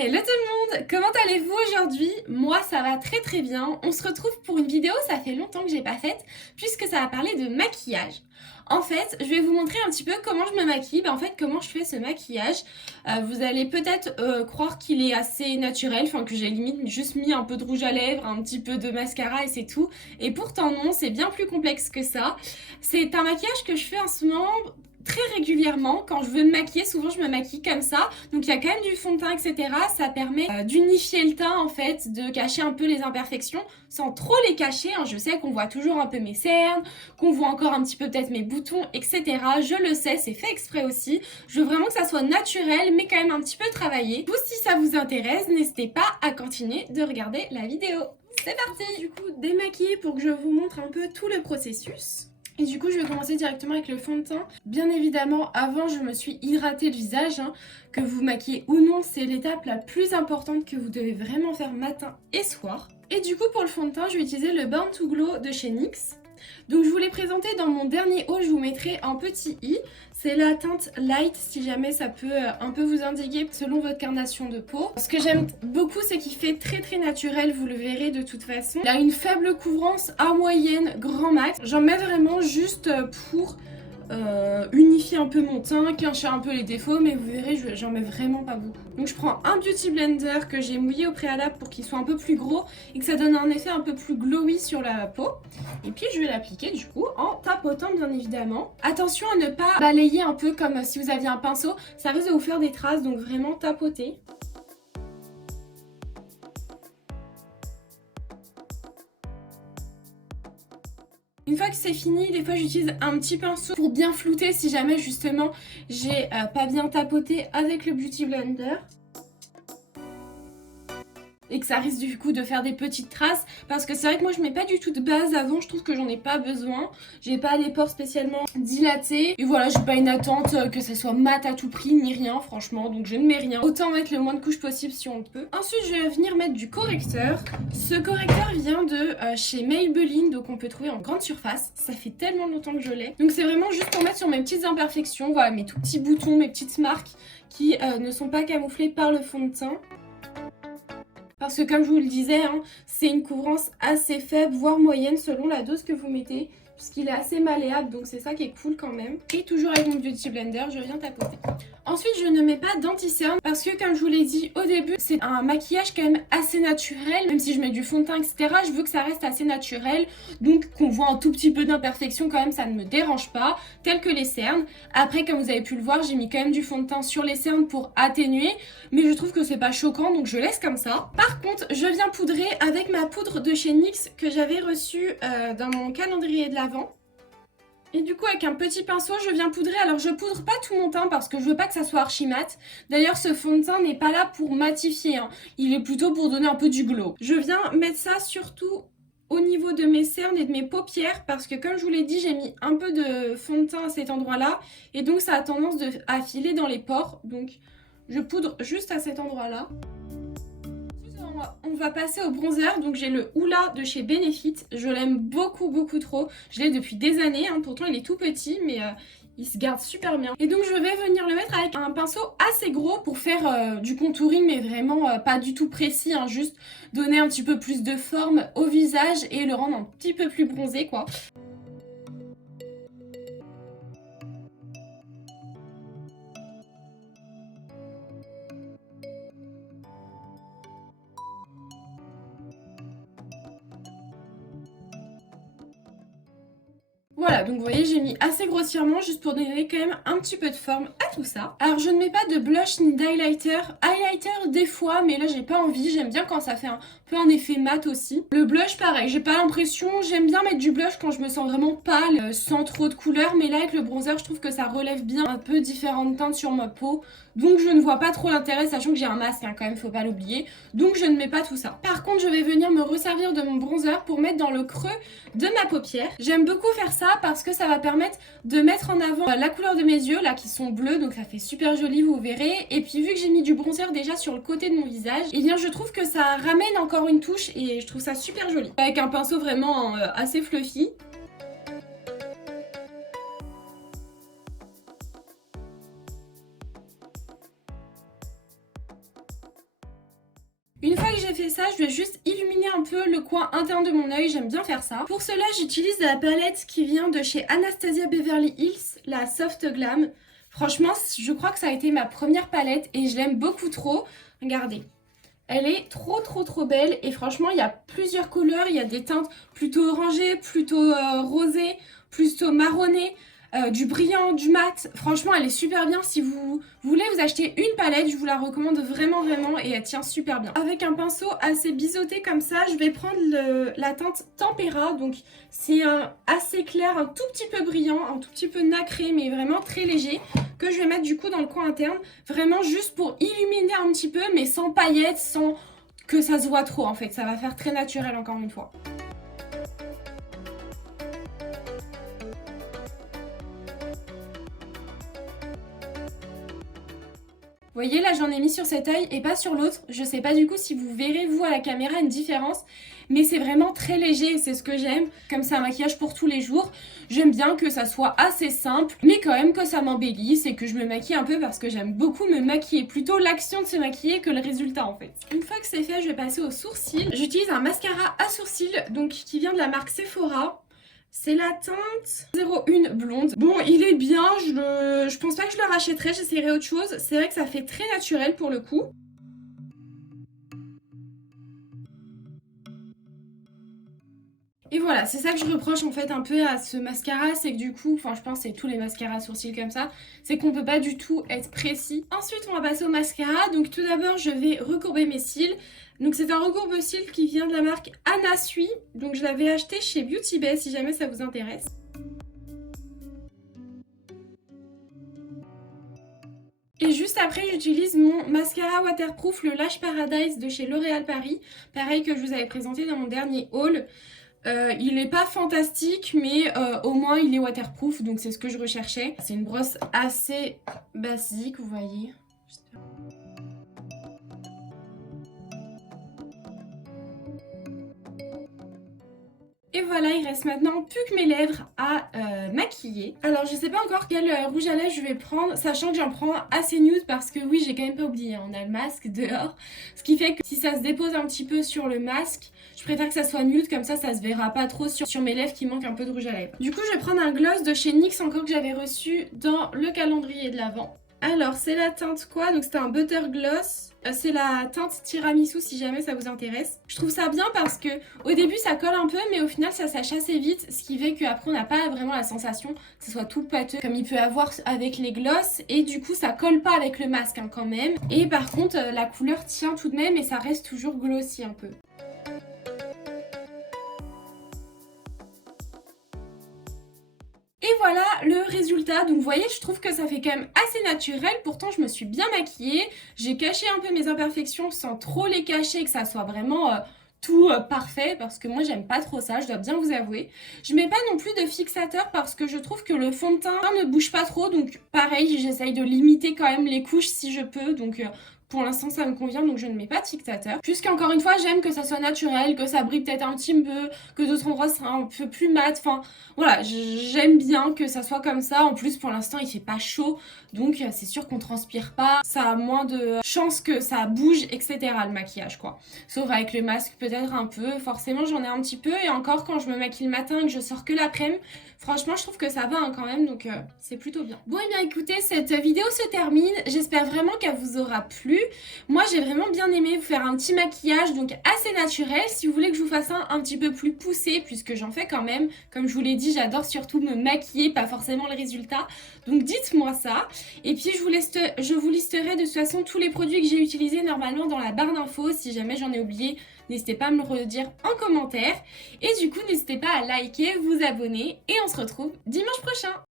Hello tout le monde, comment allez-vous aujourd'hui? Moi ça va très très bien. On se retrouve pour une vidéo, ça fait longtemps que j'ai pas faite, puisque ça va parler de maquillage. En fait, je vais vous montrer un petit peu comment je me maquille, en fait comment je fais ce maquillage. Vous allez peut-être croire qu'il est assez naturel, enfin que j'ai limite juste mis un peu de rouge à lèvres, un petit peu de mascara et c'est tout. Et pourtant non, c'est bien plus complexe que ça. C'est un maquillage que je fais en ce moment très régulièrement. Quand je veux me maquiller, souvent je me maquille comme ça. Donc il y a quand même du fond de teint, etc. Ça permet d'unifier le teint en fait, de cacher un peu les imperfections sans trop les cacher. Je sais qu'on voit toujours un peu mes cernes, qu'on voit encore un petit peu peut-être mes boutons, etc. Je le sais, c'est fait exprès aussi. Je veux vraiment que ça soit naturel, mais quand même un petit peu travaillé. Vous, si ça vous intéresse, n'hésitez pas à continuer de regarder la vidéo. C'est parti! Du coup, démaquiller pour que je vous montre un peu tout le processus. Et du coup, je vais commencer directement avec le fond de teint. Bien évidemment, avant, je me suis hydratée le visage. Que vous maquillez ou non, c'est l'étape la plus importante que vous devez vraiment faire matin et soir. Et du coup, pour le fond de teint, je vais utiliser le Born to Glow de chez NYX. Donc je vous l'ai présenté dans mon dernier haul, je vous mettrai un petit i. C'est la teinte light si jamais ça peut un peu vous indiquer selon votre carnation de peau. Ce que j'aime beaucoup, c'est qu'il fait très très naturel, vous le verrez de toute façon. Il a une faible couvrance à moyenne, grand max. J'en mets vraiment juste pour unifier un peu mon teint, cacher un peu les défauts, mais vous verrez, j'en mets vraiment pas beaucoup. Donc je prends un Beauty Blender que j'ai mouillé au préalable pour qu'il soit un peu plus gros et que ça donne un effet un peu plus glowy sur la peau. Et puis je vais l'appliquer du coup en tapotant bien évidemment. Attention à ne pas balayer un peu comme si vous aviez un pinceau, ça risque de vous faire des traces, donc vraiment tapoter. Une fois que c'est fini, des fois j'utilise un petit pinceau pour bien flouter si jamais justement j'ai pas bien tapoté avec le Beauty Blender. Et que ça risque du coup de faire des petites traces parce que c'est vrai que moi je mets pas du tout de base avant, je trouve que j'en ai pas besoin, j'ai pas les pores spécialement dilatés et voilà, j'ai pas une attente que ça soit mat à tout prix ni rien franchement, donc je ne mets rien, autant mettre le moins de couches possible si on peut. Ensuite je vais venir mettre du correcteur. Ce correcteur vient de chez Maybelline, donc on peut trouver en grande surface, ça fait tellement longtemps que je l'ai, donc c'est vraiment juste pour mettre sur mes petites imperfections, voilà, mes tout petits boutons, mes petites marques qui ne sont pas camouflées par le fond de teint. Parce que comme je vous le disais, c'est une couvrance assez faible, voire moyenne selon la dose que vous mettez, puisqu'il est assez malléable, donc c'est ça qui est cool quand même. Et toujours avec mon Beauty Blender, je viens tapoter. Ensuite, je ne mets pas d'anti-cerne parce que comme je vous l'ai dit au début, c'est un maquillage quand même assez naturel. Même si je mets du fond de teint, etc., je veux que ça reste assez naturel. Donc qu'on voit un tout petit peu d'imperfection quand même, ça ne me dérange pas, tel que les cernes. Après, comme vous avez pu le voir, j'ai mis quand même du fond de teint sur les cernes pour atténuer. Mais je trouve que c'est pas choquant, donc je laisse comme ça. Par contre, je viens poudrer avec ma poudre de chez NYX que j'avais reçue dans mon calendrier de l'Avent. Et du coup avec un petit pinceau je viens poudrer, alors je poudre pas tout mon teint parce que je veux pas que ça soit archi mat. D'ailleurs ce fond de teint n'est pas là pour matifier, il est plutôt pour donner un peu du glow. Je viens mettre ça surtout au niveau de mes cernes et de mes paupières parce que comme je vous l'ai dit j'ai mis un peu de fond de teint à cet endroit là et donc ça a tendance à filer dans les pores, donc je poudre juste à cet endroit là. On va passer au bronzer, donc j'ai le Hoola de chez Benefit, je l'aime beaucoup beaucoup trop, je l'ai depuis des années, pourtant il est tout petit mais il se garde super bien. Et donc je vais venir le mettre avec un pinceau assez gros pour faire du contouring mais vraiment pas du tout précis, juste donner un petit peu plus de forme au visage et le rendre un petit peu plus bronzé quoi. Voilà, donc vous voyez, j'ai mis assez grossièrement juste pour donner quand même un petit peu de forme à tout ça. Alors je ne mets pas de blush ni d'highlighter. Highlighter des fois, mais là j'ai pas envie. J'aime bien quand ça fait un peu un effet mat aussi. Le blush pareil, j'ai pas l'impression. J'aime bien mettre du blush quand je me sens vraiment pâle, sans trop de couleur. Mais là avec le bronzer, je trouve que ça relève bien un peu différentes teintes sur ma peau. Donc je ne vois pas trop l'intérêt, sachant que j'ai un masque quand même, faut pas l'oublier. Donc je ne mets pas tout ça. Par contre, je vais venir me resservir de mon bronzer pour mettre dans le creux de ma paupière. J'aime beaucoup faire ça parce que ça va permettre de mettre en avant la couleur de mes yeux là qui sont bleus, donc ça fait super joli, vous verrez. Et puis vu que j'ai mis du bronzer déjà sur le côté de mon visage, et bien je trouve que ça ramène encore une touche et je trouve ça super joli. Avec un pinceau vraiment assez fluffy. Une fois que j'ai fait ça, je vais juste illuminer un peu le coin interne de mon œil, j'aime bien faire ça. Pour cela, j'utilise la palette qui vient de chez Anastasia Beverly Hills, la Soft Glam. Franchement, je crois que ça a été ma première palette et je l'aime beaucoup trop. Regardez. Elle est trop belle et franchement il y a plusieurs couleurs, il y a des teintes plutôt orangées, plutôt rosées, plutôt marronnées, du brillant, du mat. Franchement elle est super bien. Si vous voulez vous acheter une palette, je vous la recommande vraiment et elle tient super bien. Avec un pinceau assez biseauté comme ça, je vais prendre la teinte Tempera. Donc c'est un assez clair, un tout petit peu brillant, un tout petit peu nacré mais vraiment très léger, que je vais mettre du coup dans le coin interne, vraiment juste pour illuminer un petit peu mais sans paillettes, sans que ça se voit trop en fait, ça va faire très naturel encore une fois. Vous voyez là j'en ai mis sur cet œil et pas sur l'autre, je sais pas du coup si vous verrez vous à la caméra une différence, mais c'est vraiment très léger et c'est ce que j'aime. Comme c'est un maquillage pour tous les jours, j'aime bien que ça soit assez simple, mais quand même que ça m'embellisse et que je me maquille un peu parce que j'aime beaucoup me maquiller. Plutôt l'action de se maquiller que le résultat en fait. Une fois que c'est fait, je vais passer aux sourcils. J'utilise un mascara à sourcils donc qui vient de la marque Sephora. C'est la teinte 01 blonde. Bon, il est bien, je pense pas que je le rachèterai, j'essaierai autre chose. C'est vrai que ça fait très naturel pour le coup. Et voilà, c'est ça que je reproche en fait un peu à ce mascara, c'est que du coup, enfin je pense que c'est tous les mascaras à sourcils comme ça, c'est qu'on peut pas du tout être précis. Ensuite on va passer au mascara, donc tout d'abord je vais recourber mes cils. Donc c'est un recourbe-cils qui vient de la marque Anna Sui, donc je l'avais acheté chez Beauty Bay si jamais ça vous intéresse. Et juste après, j'utilise mon mascara waterproof, le Lash Paradise de chez L'Oréal Paris. Pareil que je vous avais présenté dans mon dernier haul. Il n'est pas fantastique, mais au moins il est waterproof, donc c'est ce que je recherchais. C'est une brosse assez basique, vous voyez. Et voilà, il reste maintenant plus que mes lèvres à maquiller. Alors je sais pas encore quel rouge à lèvres je vais prendre, sachant que j'en prends assez nude parce que oui, j'ai quand même pas oublié, hein, on a le masque dehors. Ce qui fait que si ça se dépose un petit peu sur le masque, je préfère que ça soit nude, comme ça se verra pas trop sur mes lèvres qui manquent un peu de rouge à lèvres. Du coup je vais prendre un gloss de chez NYX encore que j'avais reçu dans le calendrier de l'Avent. Alors c'est la teinte quoi? Donc c'était un butter gloss. C'est la teinte tiramisu si jamais ça vous intéresse. Je trouve ça bien parce que au début ça colle un peu mais au final ça sèche assez vite, ce qui fait qu'après on n'a pas vraiment la sensation que ce soit tout pâteux comme il peut avoir avec les glosses, et du coup ça colle pas avec le masque hein, quand même. Et par contre la couleur tient tout de même et ça reste toujours glossy un peu. Et voilà le résultat, donc vous voyez je trouve que ça fait quand même assez naturel, pourtant je me suis bien maquillée, j'ai caché un peu mes imperfections sans trop les cacher, que ça soit vraiment tout parfait, parce que moi j'aime pas trop ça, je dois bien vous avouer. Je mets pas non plus de fixateur parce que je trouve que le fond de teint ne bouge pas trop, donc pareil j'essaye de limiter quand même les couches si je peux, donc pour l'instant ça me convient, donc je ne mets pas de fixateur. Puisqu'encore une fois j'aime que ça soit naturel, que ça brille peut-être un petit peu, que d'autres endroits sera un peu plus mat, enfin voilà, j'aime bien que ça soit comme ça. En plus pour l'instant il fait pas chaud, donc c'est sûr qu'on transpire pas, ça a moins de chances que ça bouge etc le maquillage quoi. Sauf avec le masque peut-être un peu, forcément j'en ai un petit peu, et encore quand je me maquille le matin et que je sors que l'après-midi, franchement je trouve que ça va hein, quand même, donc c'est plutôt bien. Bon et bien écoutez, cette vidéo se termine, j'espère vraiment qu'elle vous aura plu. Moi j'ai vraiment bien aimé vous faire un petit maquillage donc assez naturel. Si vous voulez que je vous fasse un petit peu plus poussé, puisque j'en fais quand même, comme je vous l'ai dit j'adore surtout me maquiller, pas forcément le résultat, donc dites-moi ça. Et puis je vous listerai de toute façon tous les produits que j'ai utilisés normalement dans la barre d'infos. Si jamais j'en ai oublié, n'hésitez pas à me le redire en commentaire. Et du coup n'hésitez pas à liker, vous abonner, et on se retrouve dimanche prochain.